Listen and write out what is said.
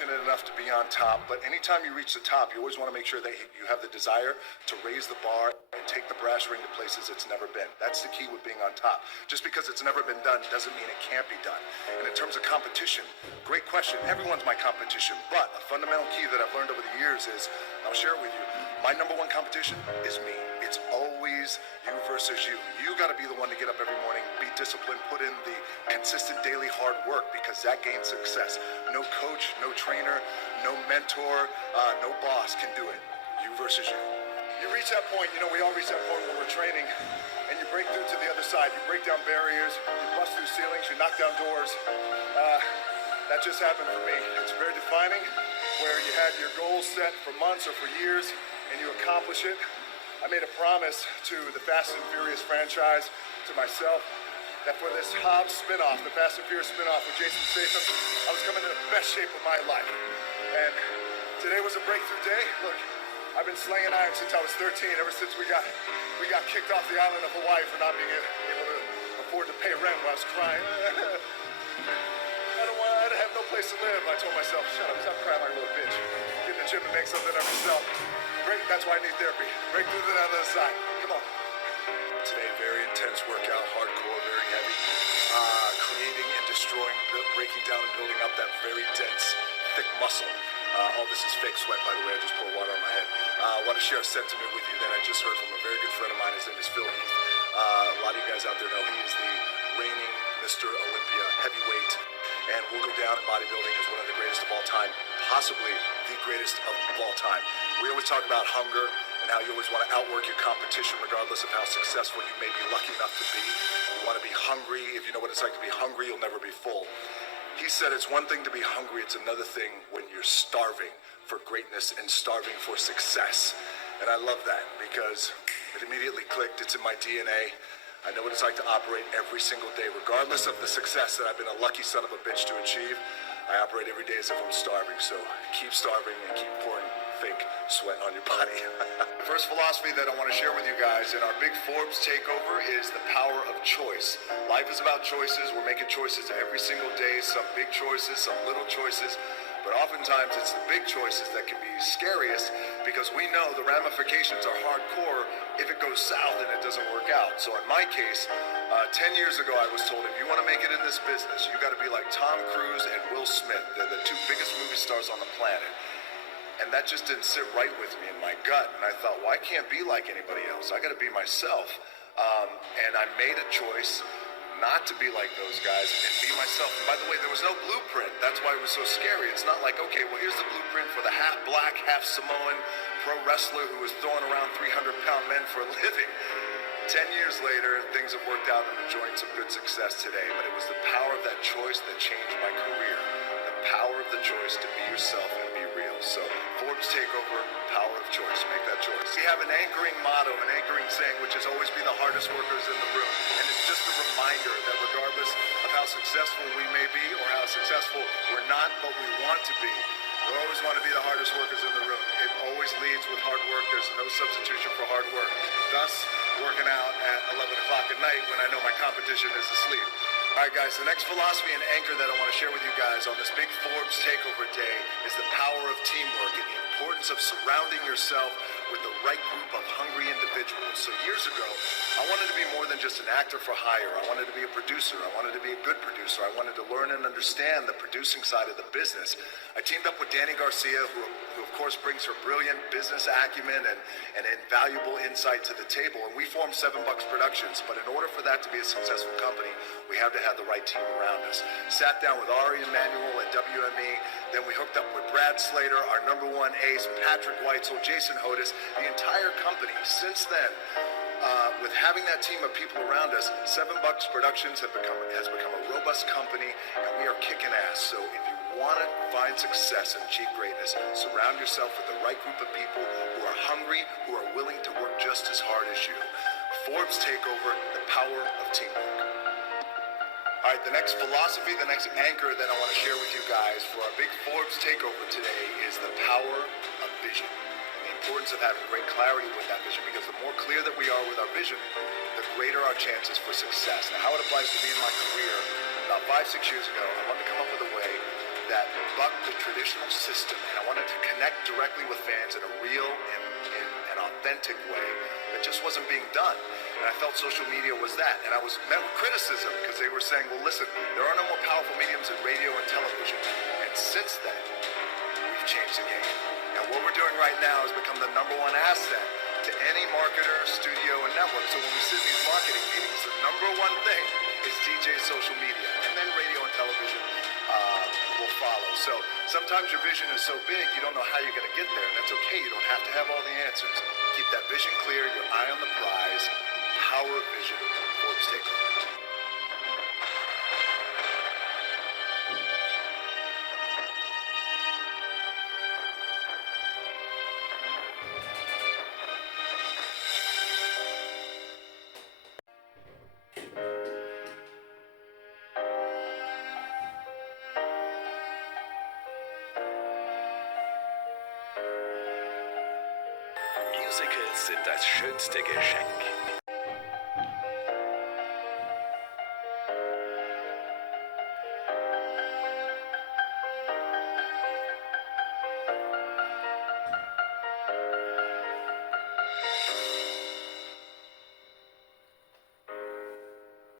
fortunate enough to be on top, but anytime you reach the top, you always want to make sure that you have the desire to raise the bar and take the brass ring to places it's never been. That's the key with being on top. Just because it's never been done doesn't mean it can't be done. And in terms of competition, great question. Everyone's my competition, but a fundamental key that I've learned over the years is, I'll share it with you, my number one competition is me. It's always you versus you. You got to be the one to get up every morning, be disciplined, put in the consistent daily hard work, because that gains success. No coach, no trainer, no mentor, no boss can do it. You versus you. You reach that point, we all reach that point when we're training, and you break through to the other side. You break down barriers, you bust through ceilings, you knock down doors. That just happened for me. It's very defining, where you had your goals set for months or for years, and you accomplish it. I made a promise to the Fast and Furious franchise, to myself, that for this Hobbs spinoff, the Fast and Furious spinoff with Jason Statham, I was coming to the best shape of my life. And today was a breakthrough day. Look, I've been slinging iron since I was 13, ever since we got kicked off the island of Hawaii for not being able to afford to pay rent while I was crying. I have no place to live. I told myself, shut up, stop crying like a little bitch. Get in the gym and make something of yourself. Great, that's why I need therapy. Break through to the other side. Come on. Today, very intense workout, hardcore, very heavy. Creating and destroying, breaking down and building up that very dense, thick muscle. All this is fake sweat, by the way. I just poured water on my head. I want to share a sentiment with you that I just heard from a very good friend of mine. His name is Phil Heath. A lot of you guys out there know he is the reigning Mr. Olympia heavyweight, and will go down in bodybuilding as one of the greatest of all time, possibly the greatest of all time. We always talk about hunger and how you always want to outwork your competition regardless of how successful you may be lucky enough to be. You want to be hungry. If you know what it's like to be hungry, you'll never be full. He said it's one thing to be hungry, it's another thing when you're starving for greatness and starving for success. And I love that because it immediately clicked. It's in my DNA. I know what it's like to operate every single day, regardless of the success that I've been a lucky son of a bitch to achieve. I operate every day as if I'm starving, so keep starving and keep pouring fake sweat on your body. The first philosophy that I want to share with you guys in our big Forbes takeover is the power of choice. Life is about choices. We're making choices every single day, some big choices, some little choices. But oftentimes it's the big choices that can be scariest, because we know the ramifications are hardcore if it goes south and it doesn't work out. So in my case, 10 years ago I was told, if you want to make it in this business, you got to be like Tom Cruise and Will Smith. They're the two biggest movie stars on the planet. And that just didn't sit right with me in my gut. And I thought, well, I can't be like anybody else. I got to be myself. And I made a choice not to be like those guys and be myself. And by the way, there was no blueprint. That's why it was so scary. It's not like, okay, well, here's the blueprint for the half black, half Samoan pro wrestler who was throwing around 300-pound men for a living. 10 years later, things have worked out and I'm enjoying some good success today. But it was the power of that choice that changed my career. The power of the choice to be yourself and be real. So Forbes Takeover, power of choice. Make that choice. We have an anchoring motto, an anchoring saying, which is always be the hardest workers in the room. And it's just a reminder that regardless of how successful we may be or how successful we're not, but we want to be, we always want to be the hardest workers in the room. It always leads with hard work. There's no substitution for hard work. Thus, working out at 11 o'clock at night when I know my competition is asleep. All right, guys, the next philosophy and anchor that I want to share with you guys on this big Forbes Takeover Day is the power of teamwork and the importance of surrounding yourself with the right group of hungry individuals. So years ago, I wanted to be more than just an actor for hire. I wanted to be a producer. I wanted to be a good producer. I wanted to learn and understand the producing side of the business. I teamed up with Danny Garcia, who of course brings her brilliant business acumen and invaluable insight to the table. And we formed Seven Bucks Productions. But in order for that to be a successful company, we have to have the right team around us. Sat down with Ari Emanuel at WME. Then we hooked up with Brad Slater, our number one ace, Patrick Weitzel, Jason Hodis, the entire company. Since then, with having that team of people around us, Seven Bucks Productions has become a robust company, and we are kicking ass. So if you want to find success and achieve greatness, surround yourself with the right group of people who are hungry, who are willing to work just as hard as you. Forbes Takeover, the power of teamwork. All right, the next philosophy, the next anchor that I want to share with you guys for our big Forbes Takeover today is the power of vision. And the importance of having great clarity with that vision, because the more clear that we are with our vision, the greater our chances for success. Now, how it applies to me in my career, about 5-6 years ago, I wanted to come up with a way that bucked the traditional system, and I wanted to connect directly with fans in a real and authentic way that just wasn't being done. And I felt social media was that. And I was met with criticism because they were saying, well, listen, there are no more powerful mediums than radio and television. And since then, we've changed the game. And what we're doing right now has become the number one asset to any marketer, studio, and network. So when we sit in these marketing meetings, the number one thing is DJ social media. And then radio and television will follow. So sometimes your vision is so big, you don't know how you're going to get there. And that's okay. You don't have to have all the answers. Keep that vision clear, your eye on the prize. Power of vision, Forbes Takeover. Musicals sind das schönste Geschenk.